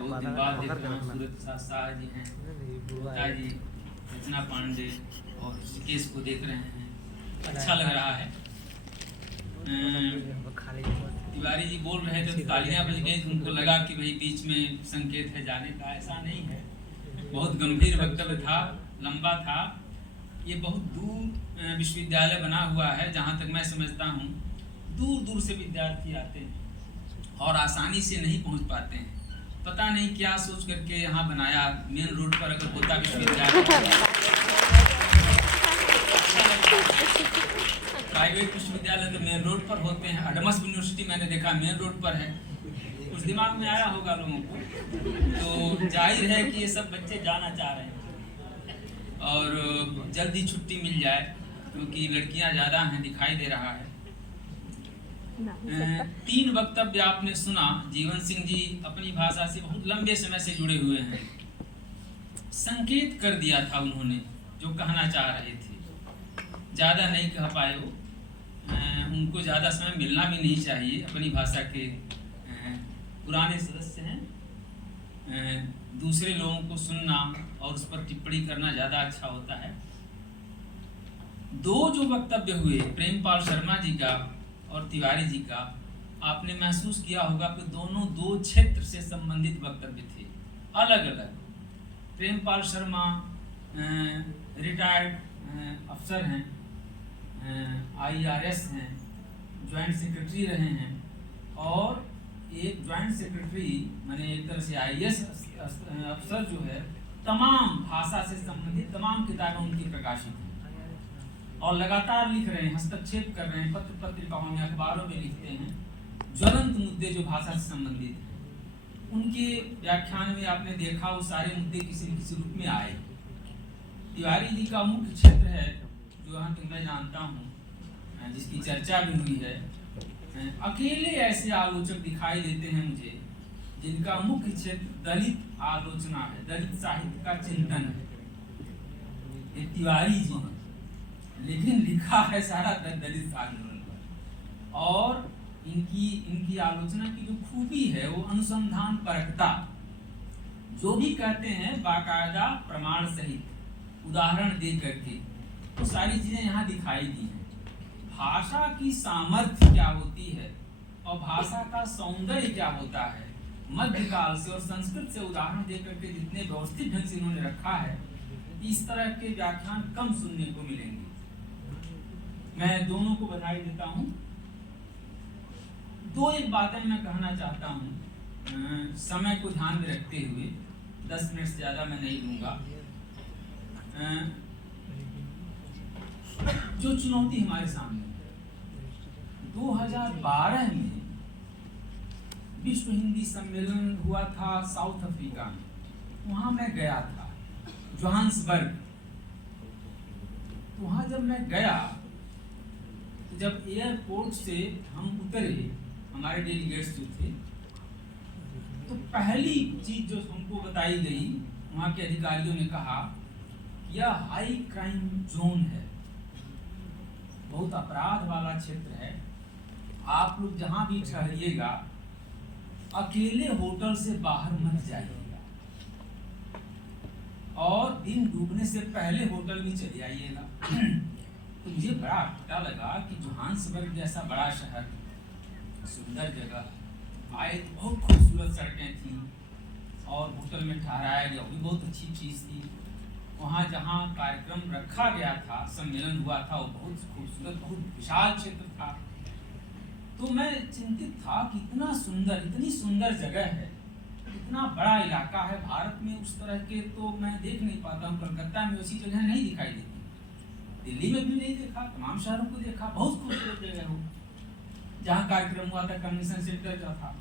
बहुत दिन बाद देख रहा हूँ सूरज प्रसाद शाह जी हैं, जी रचना पांडे और ऋषिकेश को देख रहे हैं, अच्छा लग रहा है। तिवारी जी बोल रहे थे तो तालियां बज गई, तो उनको लगा कि भाई बीच में संकेत है जाने का, ऐसा नहीं है। बहुत गंभीर वक्तव्य था, लंबा था। ये बहुत दूर विश्वविद्यालय बना हुआ है, जहाँ तक मैं समझता हूँ दूर दूर से विद्यार्थी आते हैं और आसानी से नहीं पहुँच पाते हैं। पता नहीं क्या सोच करके यहाँ बनाया, मेन रोड पर अगर होता विश्वविद्यालय, प्राइवेट विश्वविद्यालय तो मेन रोड पर होते हैं। अडमस यूनिवर्सिटी मैंने देखा मेन रोड पर है। कुछ दिमाग में आया होगा लोगों को, तो जाहिर है कि ये सब बच्चे जाना चाह रहे हैं और जल्दी छुट्टी मिल जाए, क्योंकि लड़कियां ज़्यादा हैं, दिखाई दे रहा है। 3 वक्तव्य आपने सुना। जीवन सिंह जी अपनी भाषा से बहुत लंबे समय से जुड़े हुए हैं। संकेत कर दिया था उन्होंने जो कहना चाह रहे थे, ज़्यादा नहीं कह पाए वो। उनको ज़्यादा समय मिलना भी नहीं चाहिए, अपनी भाषा के पुराने सदस्य हैं। दूसरे लोगों को सुनना और उस पर टिप्पणी करना ज़्यादा अच्छा होता है। 2 जो वक्तव्य हुए, प्रेमपाल शर्मा जी का और तिवारी जी का, आपने महसूस किया होगा कि दोनों 2 क्षेत्र से संबंधित वक्तव्य थे, अलग अलग। प्रेमपाल शर्मा रिटायर्ड अफसर हैं, IRS हैं, ज्वाइंट सेक्रेटरी रहे हैं, और एक ज्वाइंट सेक्रेटरी माने एक तरह से IAS अफसर जो है, तमाम भाषा से संबंधित तमाम किताबें उनकी प्रकाशित हैं और लगातार लिख रहे हैं, हस्तक्षेप कर रहे हैं, पत्र पत्रिकाओं में, अखबारों में लिखते हैं ज्वलंत मुद्दे जो भाषा से संबंधित हैं। उनके व्याख्यान में आपने देखा वो सारे मुद्दे किसी न किसी रूप में आए। तिवारी जी का मुख्य क्षेत्र है जो यहाँ तक मैं जानता हूँ, जिसकी चर्चा भी हुई है। अकेले ऐसे आलोचक दिखाई देते हैं मुझे जिनका मुख्य क्षेत्र दलित आलोचना है, दलित साहित्य का चिंतन है। ये तिवारी जी हैं, लेकिन लिखा है सारा दलित आंदोलन पर। और इनकी आलोचना की जो खूबी है वो अनुसंधान परखता, जो भी कहते हैं बाकायदा प्रमाण सहित उदाहरण दे करके, तो सारी चीजें यहाँ दिखाई दी हैं। भाषा की सामर्थ्य क्या होती है और भाषा का सौंदर्य क्या होता है, मध्यकाल से और संस्कृत से उदाहरण दे करके जितने व्यवस्थित ढंग से इन्होंने रखा है, इस तरह के व्याख्यान कम सुनने को मिलेंगे। मैं दोनों को बधाई देता हूँ। 2 एक बातें मैं कहना चाहता हूँ, समय को ध्यान में रखते हुए। 10 मिनट से ज़्यादा मैं नहीं लूँगा। जो चुनौती हमारे सामने 2012 में विश्व हिंदी सम्मेलन हुआ था साउथ अफ्रीका में, वहाँ मैं गया था, जोहान्सबर्ग। वहाँ जब मैं गया, तो जब एयरपोर्ट से हम उतरे, हमारे डेलीगेट्स जो थे, तो पहली चीज जो हमको बताई गई, वहाँ के अधिकारियों ने कहा यह हाई क्राइम जोन है, बहुत अपराध वाला क्षेत्र है, आप लोग जहाँ भी ठहरिएगा अकेले होटल से बाहर मत जाइएगा और दिन डूबने से पहले होटल में चले आइएगा। तो मुझे बड़ा अटपटा लगा कि जोहान्सबर्ग जैसा बड़ा शहर, सुंदर जगह, आए तो बहुत खूबसूरत सड़कें थी और होटल में ठहराया गया, वो भी बहुत अच्छी चीज़ थी। वहाँ जहाँ कार्यक्रम रखा गया था, सम्मेलन हुआ था, वो बहुत खूबसूरत, बहुत विशाल क्षेत्र था। तो मैं चिंतित था कि इतना सुंदर, इतनी सुंदर जगह है, इतना बड़ा इलाका है, भारत में उस तरह के तो मैं देख नहीं पाता हूँ। कलकत्ता में वैसी जगह नहीं दिखाई देती, दिल्ली में भी नहीं देखा, तमाम शहरों को देखा, बहुत खूबसूरत जगह हो। जहाँ कार्यक्रम हुआ था कन्वेंशन सेंटर का था।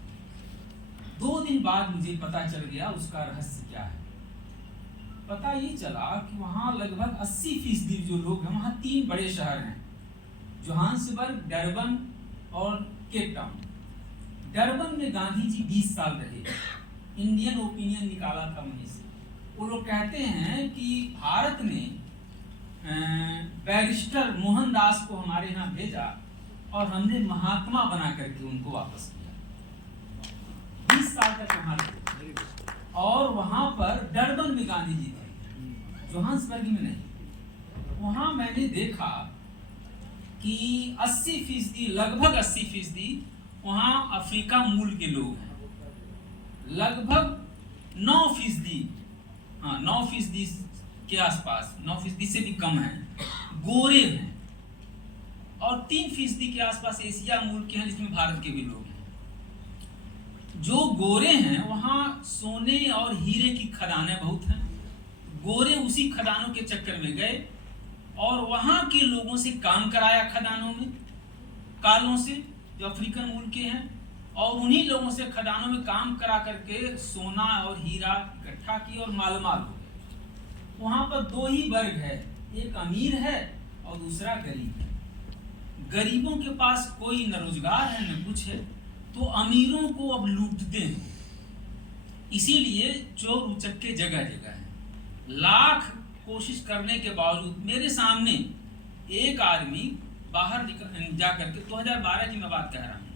2 दिन बाद मुझे पता चल गया उसका रहस्य क्या है। पता ये चला कि वहाँ लगभग 80% जो लोग हैं, वहाँ 3 बड़े शहर हैं, जोहान्सबर्ग, डरबन और केप टाउन। डरबन में गांधी जी 20 साल रहे, इंडियन ओपिनियन निकाला था वहीं से। वो लोग कहते हैं कि भारत ने बैरिस्टर मोहनदास को हमारे यहाँ भेजा और हमने महात्मा बना करके उनको वापस किया। 20 साल तक वहाँ रहे। और वहां पर डरबन में गांधी जी थे, जोहान्सबर्ग में नहीं। वहां मैंने देखा कि 80%, लगभग 80% वहां अफ्रीका मूल के लोग हैं। लगभग 9%, हाँ 9% के आसपास, 9% से भी कम है, गोरे हैं। और 3% के आसपास एशिया मूल के हैं, जिसमें भारत के भी लोग हैं। जो गोरे हैं वहाँ सोने और हीरे की खदानें बहुत हैं। गोरे उसी खदानों के चक्कर में गए और वहाँ के लोगों से काम कराया खदानों में, कालों से जो अफ्रीकन मूल के हैं, और उन्हीं लोगों से खदानों में काम करा करके सोना और हीरा इकट्ठा किया और मालूमाल हो गए। वहाँ पर 2 ही वर्ग है, एक अमीर है और दूसरा गरीब है। गरीबों के पास कोई न रोजगार है न कुछ है, तो अमीरों को अब लूटते हैं। इसीलिए चोर उचक्के जगह जगह है। लाख कोशिश करने के बावजूद मेरे सामने एक आदमी बाहर जा करके, 2012 की मैं बात कह रहा हूँ,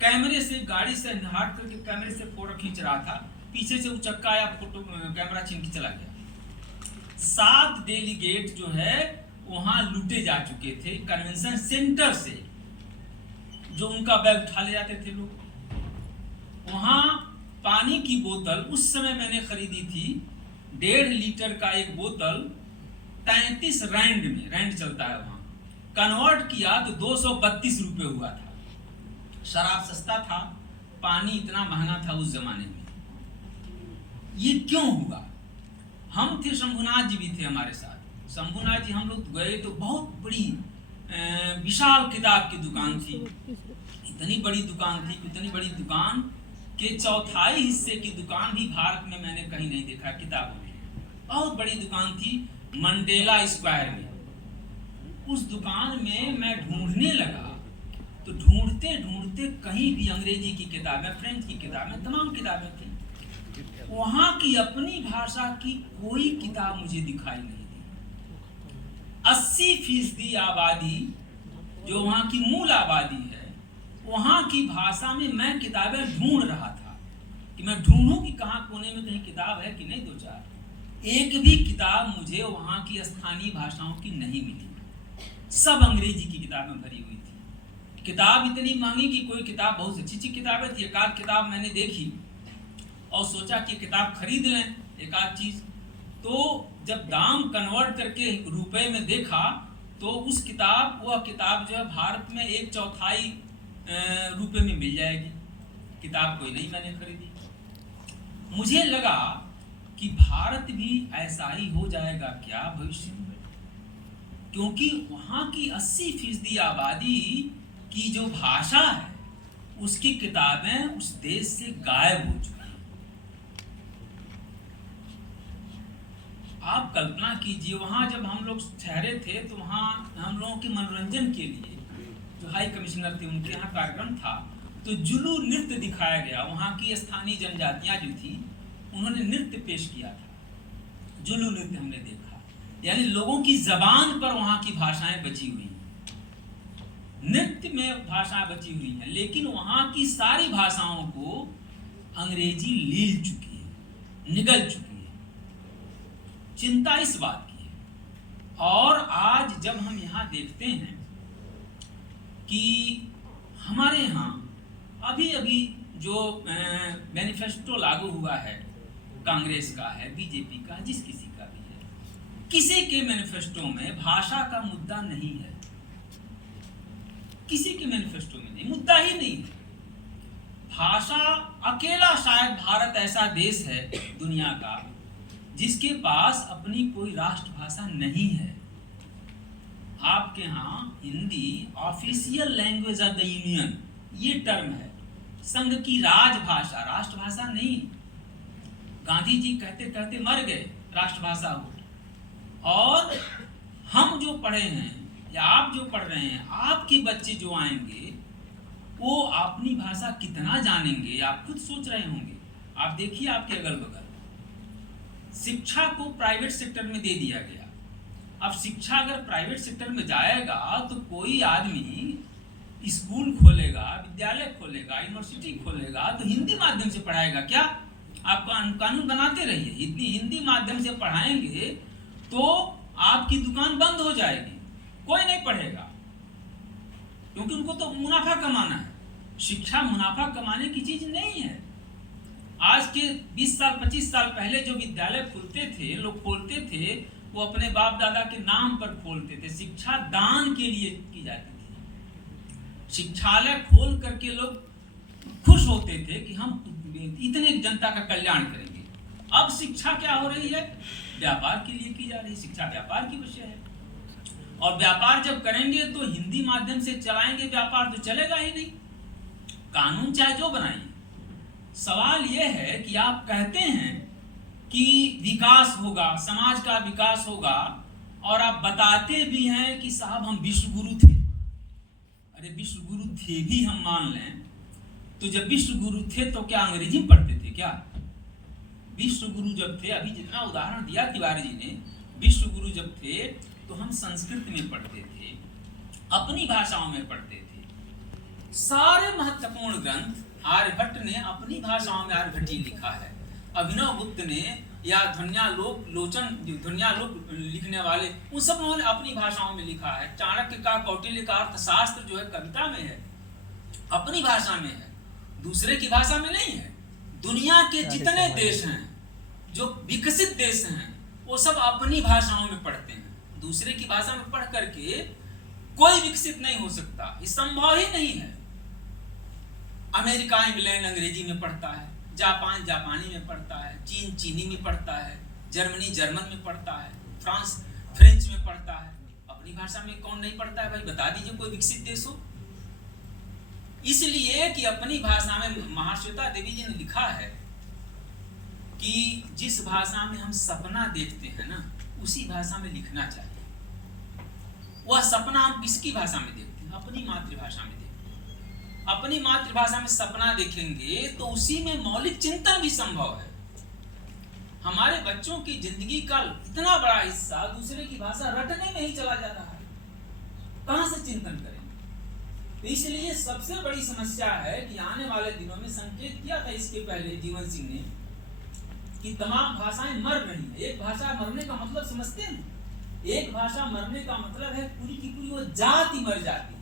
कैमरे से, गाड़ी से हाथ करके कैमरे से फोटो खींच रहा था। पीछे से उचक्का आया, फोटो कैमरा छीन के चला गया। 7 डेलीगेट जो है वहां लूटे जा चुके थे कन्वेंशन सेंटर से, जो उनका बैग उठा ले जाते थे लोग। वहां पानी की बोतल उस समय मैंने खरीदी थी, 1.5 लीटर का एक बोतल 33 रैंड में, रैंड चलता है वहां, कन्वर्ट किया तो 232 रुपए हुआ था। शराब सस्ता था, पानी इतना महंगा था उस जमाने में। ये क्यों हुआ? हम थे, शंभुनाथ जी भी थे हमारे साथ। शंभुनाथ जी, हम लोग गए तो बहुत बड़ी विशाल किताब की दुकान थी। इतनी बड़ी दुकान थी, इतनी बड़ी दुकान के 1/4 हिस्से की दुकान भी भारत में मैंने कहीं नहीं देखा किताबों में। बहुत बड़ी दुकान थी मंडेला स्क्वायर में। उस दुकान में मैं ढूंढने लगा तो ढूंढते ढूंढते कहीं भी अंग्रेजी की किताबें, फ्रेंच की किताबें, तमाम किताबें थी। वहां की अपनी भाषा की कोई किताब मुझे दिखाई नहीं दी। 80% आबादी जो वहां की मूल आबादी है, वहां की भाषा में मैं किताबें ढूंढ रहा था कि मैं ढूंढूं कि कहाँ कोने में कहीं किताब है कि नहीं। 2-4 एक भी किताब मुझे वहां की स्थानीय भाषाओं की नहीं मिली। सब अंग्रेजी की किताबें भरी हुई थी। किताब इतनी महंगी कि कोई किताब, बहुत अच्छी अच्छी किताबें थी, एक आध किताब मैंने देखी और सोचा कि किताब खरीद लें एक आध चीज। तो जब दाम कन्वर्ट करके रुपए में देखा तो उस किताब, वह किताब जो है भारत में 1/4 रुपए में मिल जाएगी। किताब कोई नहीं मैंने खरीदी। मुझे लगा कि भारत भी ऐसा ही हो जाएगा क्या भविष्य में, क्योंकि वहां की 80% आबादी की जो भाषा है उसकी किताबें उस देश से गायब हो चुकी हैं। आप कल्पना कीजिए, वहां जब हम लोग ठहरे थे तो वहां हम लोगों के मनोरंजन के लिए जो हाई कमिश्नर थे उनके यहाँ कार्यक्रम था, तो जुलू नृत्य दिखाया गया। वहां की स्थानीय जनजातियां जो थी उन्होंने नृत्य पेश किया था। जुलू नृत्य हमने देखा, यानी लोगों की जबान पर वहां की भाषाएं बची हुई हैं, नृत्य में भाषाएं बची हुई हैं, लेकिन वहां की सारी भाषाओं को अंग्रेजी लील चुकी है, निगल चुकी है। चिंता इस बात की है। और आज जब हम यहाँ देखते हैं कि हमारे यहाँ अभी अभी जो मैनिफेस्टो लागू हुआ है, कांग्रेस का है, बीजेपी का, जिस किसी का भी है, किसी के मैनिफेस्टो में भाषा का मुद्दा नहीं है। किसी के मैनिफेस्टो में नहीं, मुद्दा ही नहीं है। भाषा अकेला शायद भारत ऐसा देश है दुनिया का जिसके पास अपनी कोई राष्ट्रभाषा नहीं है। आपके यहाँ Hindi official language of the union, ये टर्म है, संघ की राजभाषा, राष्ट्रभाषा नहीं। गांधी जी कहते कहते मर गए राष्ट्रभाषा हो। और हम जो पढ़े हैं या आप जो पढ़ रहे हैं, आपके बच्चे जो आएंगे वो अपनी भाषा कितना जानेंगे, आप खुद सोच रहे होंगे। आप देखिए आपके अगल बगल शिक्षा को प्राइवेट सेक्टर में दे दिया गया। अब शिक्षा अगर प्राइवेट सेक्टर में जाएगा तो कोई आदमी स्कूल खोलेगा, विद्यालय खोलेगा, यूनिवर्सिटी खोलेगा तो हिंदी माध्यम से पढ़ाएगा क्या? आप कानून बनाते रहिए। इतनी हिंदी माध्यम से पढ़ाएंगे तो आपकी दुकान बंद हो जाएगी, कोई नहीं पढ़ेगा, क्योंकि उनको तो मुनाफा कमाना है। शिक्षा मुनाफा कमाने की चीज नहीं है। आज के 20 साल 25 साल पहले जो विद्यालय खुलते थे, लोग खोलते थे, वो अपने बाप दादा के नाम पर खोलते थे, शिक्षा दान के लिए की जाती थी। शिक्षालय खोल करके लोग खुश होते थे कि हम इतने जनता का कल्याण करेंगे। अब शिक्षा क्या हो रही है? व्यापार के लिए की जा रही है। शिक्षा व्यापार की विषय है, और व्यापार जब करेंगे तो हिंदी माध्यम से चलाएंगे व्यापार, तो चलेगा ही नहीं। कानून चाहे जो बनाइए, सवाल यह है कि आप कहते हैं कि विकास होगा, समाज का विकास होगा, और आप बताते भी हैं कि साहब हम विश्व गुरु थे। अरे विश्व गुरु थे भी हम मान लें, तो जब विश्व गुरु थे तो क्या अंग्रेजी में पढ़ते थे क्या? विश्व गुरु जब थे, अभी जितना उदाहरण दिया तिवारी जी ने, विश्व गुरु जब थे तो हम संस्कृत में पढ़ते थे, अपनी भाषाओं में पढ़ते थे। सारे महत्वपूर्ण ग्रंथ आर्यभट्ट ने अपनी भाषाओं में आर्यभट्टीय लिखा है। अभिनव गुप्त ने या ध्वन्यालोक लिखने वाले, उन सब लोगों ने अपनी भाषाओं में लिखा है। चाणक्य का, कौटिल्य का अर्थशास्त्र जो है कविता में है, अपनी भाषा में है, दूसरे की भाषा में नहीं है। दुनिया के जितने देश हैं, जो विकसित देश हैं, वो सब अपनी भाषाओं में पढ़ते हैं। दूसरे की भाषा में पढ़ करके कोई विकसित नहीं हो सकता, ये संभव ही नहीं है। अमेरिका इंग्लैंड अंग्रेजी में पढ़ता है, जापान जापानी में पढ़ता है, चीन चीनी में पढ़ता है, जर्मनी जर्मन में पढ़ता है, फ्रांस फ्रेंच में पढ़ता है। अपनी भाषा में कौन नहीं पढ़ता है भाई? बता दीजिए कोई विकसित देश हो। इसलिए कि अपनी भाषा में, महाश्वेता देवी जी ने लिखा है कि जिस भाषा में हम सपना देखते हैं ना, उसी भाषा में लिखना चाहिए। वह सपना हम किसकी भाषा में देखते हैं? अपनी मातृभाषा में देखते हैं। अपनी मातृभाषा में सपना देखेंगे तो उसी में मौलिक चिंतन भी संभव है। हमारे बच्चों की जिंदगी का इतना बड़ा हिस्सा दूसरे की भाषा रटने में ही चला जा रहा है, कहां से चिंतन करेंगे? इसलिए सबसे बड़ी समस्या है कि आने वाले दिनों में, संकेत किया था इसके पहले जीवन सिंह ने, कि तमाम भाषाएं मर रही हैं। एक भाषा मरने का मतलब समझते हैं? एक भाषा मरने का मतलब है पूरी की पूरी वो जाति मर जाती है।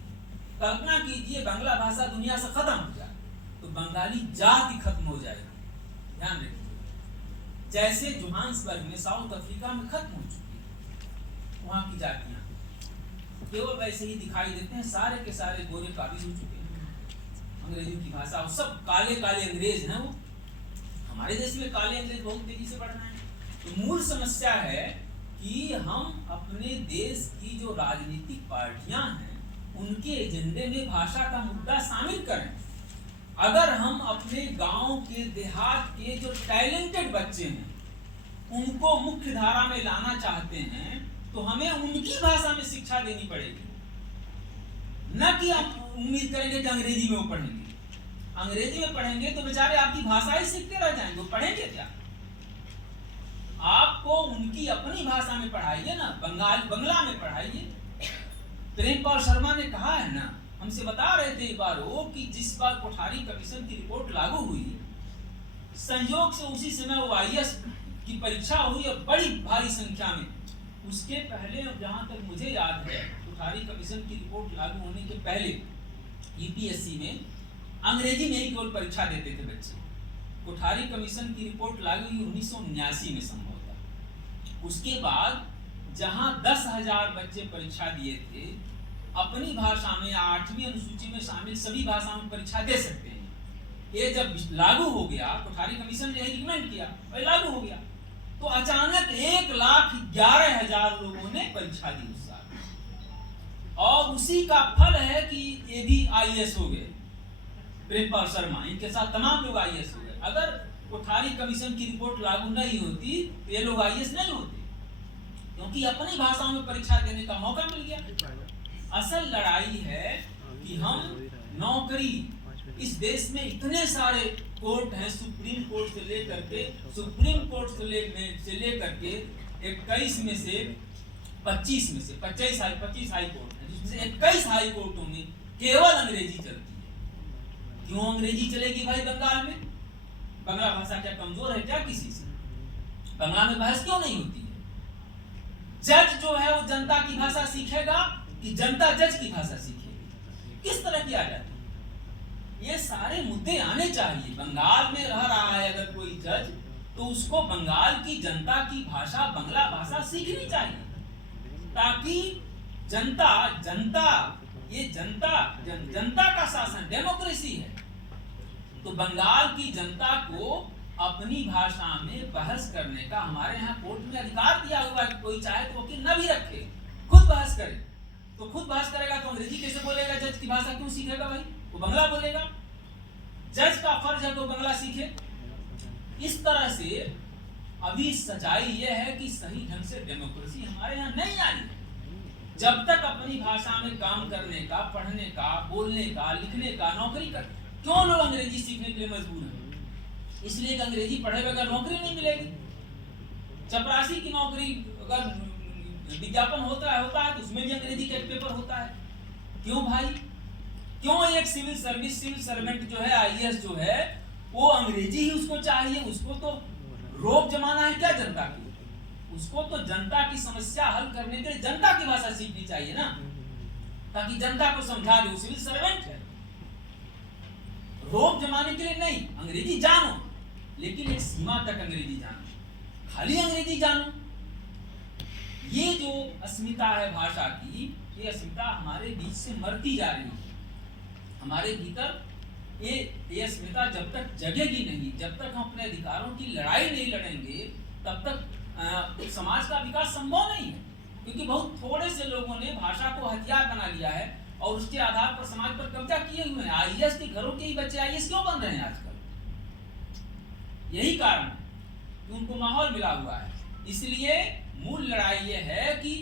कल्पना कीजिए बांग्ला भाषा दुनिया से खत्म हो जाए तो बंगाली जाति खत्म हो जाएगी। ध्यान रखिए, जैसे जोहान्सबर्ग में साउथ अफ्रीका में खत्म हो चुकी है वहां की जातियां, केवल वैसे ही दिखाई देते हैं। सारे के सारे गोरे काबिज हो चुके हैं अंग्रेजी की भाषा, और सब काले काले अंग्रेज हैं। वो हमारे देश में काले अंग्रेज बहुत तेजी से बढ़ रहे हैं। तो मूल समस्या है कि हम अपने देश की जो राजनीतिक पार्टियां हैं, उनके एजेंडे में भाषा का मुद्दा शामिल करें। अगर हम अपने गांव के, देहात के जो टैलेंटेड बच्चे हैं, उनको मुख्य धारा में लाना चाहते हैं, तो हमें उनकी भाषा में शिक्षा देनी पड़ेगी, न कि हम उम्मीद करेंगे कि अंग्रेजी में वो पढ़ेंगे। अंग्रेजी में पढ़ेंगे तो बेचारे आपकी भाषा ही सीखते रह जाएंगे, वो पढ़ेंगे क्या? आपको उनकी अपनी भाषा में पढ़ाइए ना, बंगला में पढ़ाइए। प्रेमपाल शर्मा ने कहा है ना, हमसे बता रहे थे एक बार वो, कि जिस बार कोठारी कमीशन की रिपोर्ट लागू हुई, संयोग से उसी समय वो IAS की परीक्षा हुई और बड़ी भारी संख्या में। उसके पहले, जहां तक मुझे याद है, कोठारी कमीशन की रिपोर्ट लागू होने के पहले UPSC में अंग्रेजी में ही केवल परीक्षा देते थे बच्चे। कोठारी कमीशन की रिपोर्ट लागू हुई 1979 में संभवतः। उसके बाद जहां 10,000 बच्चे परीक्षा दिए थे, अपनी भाषा में 8वीं अनुसूची में शामिल सभी भाषाओं में परीक्षा दे सकते हैं। ये जब लागू हो गया, कोठारी कमीशन ने रिकमेंड किया और लागू हो गया, तो अचानक 1,11,000 लोगों ने परीक्षा दी उस साल, और उसी का फल है कि ये भी IAS हो गए। प्रेमपाल शर्मा, इनके साथ तमाम लोग IAS हो गए। अगर कोठारी कमीशन की रिपोर्ट लागू नहीं होती तो ये लोग IAS नहीं होते, क्योंकि अपनी भाषाओं में परीक्षा देने का मौका मिल गया। असल लड़ाई है कि हम नौकरी, इस देश में इतने सारे कोर्ट हैं, सुप्रीम कोर्ट से लेकर के 21 में से 25 हाई कोर्ट है, जिसमें से 21 हाई कोर्टों में केवल अंग्रेजी चलती है। क्यों अंग्रेजी चलेगी भाई बंगाल में? बंगला भाषा क्या कमजोर है क्या किसी से? बंगला में बहस क्यों नहीं होती है? जज जो है वो जनता की भाषा सीखेगा कि जनता जज की भाषा सीखेगी? किस तरह किया जाता है? ये सारे मुद्दे आने चाहिए। बंगाल में रह रहा है अगर कोई जज, तो उसको बंगाल की जनता की भाषा बंगला भाषा सीखनी चाहिए, ताकि जनता का शासन डेमोक्रेसी है। तो बंगाल की जनता को अपनी भाषा में बहस करने का हमारे यहाँ कोर्ट में अधिकार दिया हुआ है। कोई चाहे तो वकील न भी रखे, खुद बहस करे। तो खुद बहस करेगा तो अंग्रेजी कैसे बोलेगा? जज की भाषा क्यों सीखेगा भाई? वो बंगला बोलेगा। जज का फर्ज है तो बंगला सीखे। इस तरह से अभी सच्चाई यह है कि सही ढंग से डेमोक्रेसी हमारे यहाँ नहीं आई है। जब तक अपनी भाषा में काम करने का, पढ़ने का, बोलने का, लिखने का, नौकरी का, क्यों लोग अंग्रेजी सीखने के लिए मजबूर हैं? इसलिए कि अंग्रेजी पढ़े बगैर नौकरी नहीं मिलेगी। चपरासी की नौकरी अगर विज्ञापन होता है तो उसमें भी अंग्रेजी का पेपर होता है। क्यों भाई? क्यों एक सिविल सर्वेंट जो है, आईएएस जो है, वो अंग्रेजी ही उसको चाहिए? उसको तो रोब जमाना है क्या जनता की? उसको तो जनता की समस्या हल करने के लिए जनता की भाषा सीखनी चाहिए ना, ताकि जनता को समझा दे। सिविल सर्वेंट है, रोब जमाने के लिए नहीं। अंग्रेजी जानो, लेकिन एक सीमा तक अंग्रेजी जानो। खाली अंग्रेजी जानो, ये जो अस्मिता है भाषा की, ये अस्मिता हमारे बीच से मरती जा रही है। हमारे भीतर ये अस्मिता जब तक जगेगी नहीं, जब तक हम अपने अधिकारों की लड़ाई नहीं लड़ेंगे, तब तक समाज का विकास संभव नहीं है। क्योंकि बहुत थोड़े से लोगों ने भाषा को हथियार बना लिया है और उसके आधार पर समाज पर कब्जा किए हुए हैं। आईएएस के घरों के ही बच्चे आईएएस क्यों बन रहे हैं आजकल? यही कारण है कि उनको माहौल मिला हुआ है। इसलिए मूल लड़ाई ये है कि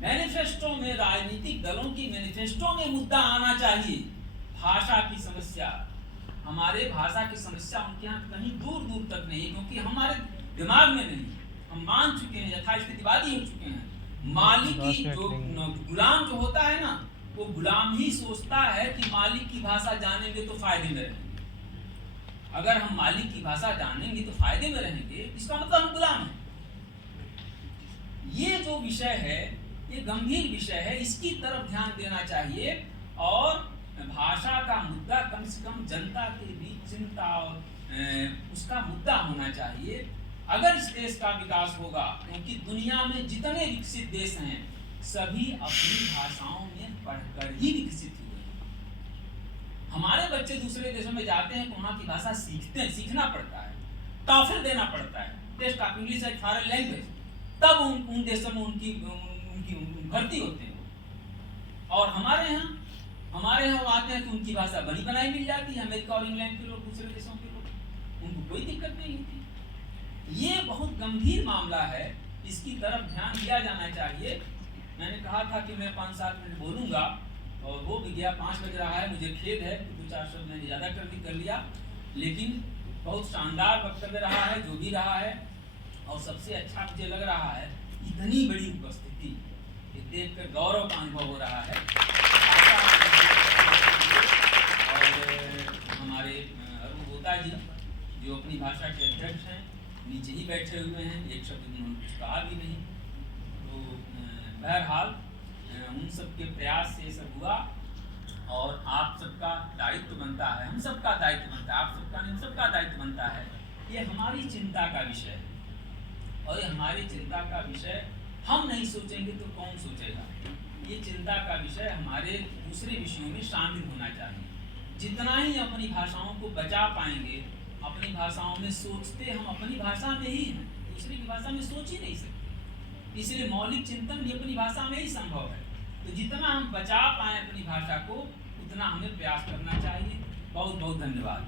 मैनिफेस्टो में, राजनीतिक दलों की मैनिफेस्टो में मुद्दा आना चाहिए भाषा की समस्या। हमारे भाषा की समस्या उनके यहाँ कहीं दूर दूर तक नहीं है, क्योंकि हमारे दिमाग में नहीं। हम मान चुके हैं, यथास्थितिवादी हो चुके हैं। मालिक की जो गुलाम जो होता है ना, वो गुलाम ही सोचता है कि मालिक की भाषा जानेंगे तो फायदे में रहेंगे। अगर हम मालिक की भाषा जानेंगे तो फायदे में रहेंगे, इसका मतलब हम गुलाम हैं। ये जो विषय है, ये गंभीर विषय है, इसकी तरफ ध्यान देना चाहिए। और भाषा का मुद्दा कम से कम जनता के बीच चिंता और उसका मुद्दा होना चाहिए। अगर इस देश का विकास होगा, क्योंकि दुनिया में जितने विकसित देश हैं, सभी अपनी भाषाओं में पढ़कर ही विकसित हुए हैं। हमारे बच्चे दूसरे देशों में जाते हैं तो वहाँ की भाषा सीखते हैं, सीखना पड़ता है, टॉफल देना पड़ता है, test of English as foreign language, तब उन देशों में उनकी भर्ती होते हैं। और हमारे यहाँ वो आते हैं तो उनकी भाषा बनी बनाई मिल जाती है। अमेरिका और इंग्लैंड के लोग, दूसरे देशों के लोग, उनको कोई दिक्कत नहीं होती। ये बहुत गंभीर मामला है, इसकी तरफ ध्यान दिया जाना चाहिए। मैंने कहा था कि मैं 5-7 मिनट बोलूँगा और वो भी गया, 5 बज रहा है। मुझे खेद है कि 2-4 शब्द मैंने ज़्यादा कर लिया, लेकिन बहुत शानदार वक्तव्य रहा है जो भी रहा है। और सबसे अच्छा मुझे लग रहा है इतनी बड़ी उपस्थिति देखकर गौरव का अनुभव हो रहा है। और हमारे अरुण गोता जी जो अपनी भाषा के अध्यक्ष हैं, नीचे ही बैठे हुए हैं, एक शब्द उन्होंने कुछ कहा भी नहीं। तो बहरहाल उन सब के प्रयास से सब हुआ और आप सबका दायित्व बनता है, हम सबका दायित्व बनता है, आप सबका नहीं, हम सबका दायित्व बनता है। ये हमारी चिंता का विषय है और ये हमारी चिंता का विषय हम नहीं सोचेंगे तो कौन सोचेगा? ये चिंता का विषय हमारे दूसरे विषयों में शामिल होना चाहिए। जितना ही अपनी भाषाओं को बचा पाएंगे, अपनी भाषाओं में सोचते हम अपनी भाषा में ही हैं, दूसरी की भाषा में सोच ही नहीं सकते। इसलिए मौलिक चिंतन भी अपनी भाषा में ही संभव है। तो जितना हम बचा पाएं अपनी भाषा को, उतना हमें प्रयास करना चाहिए। बहुत बहुत धन्यवाद।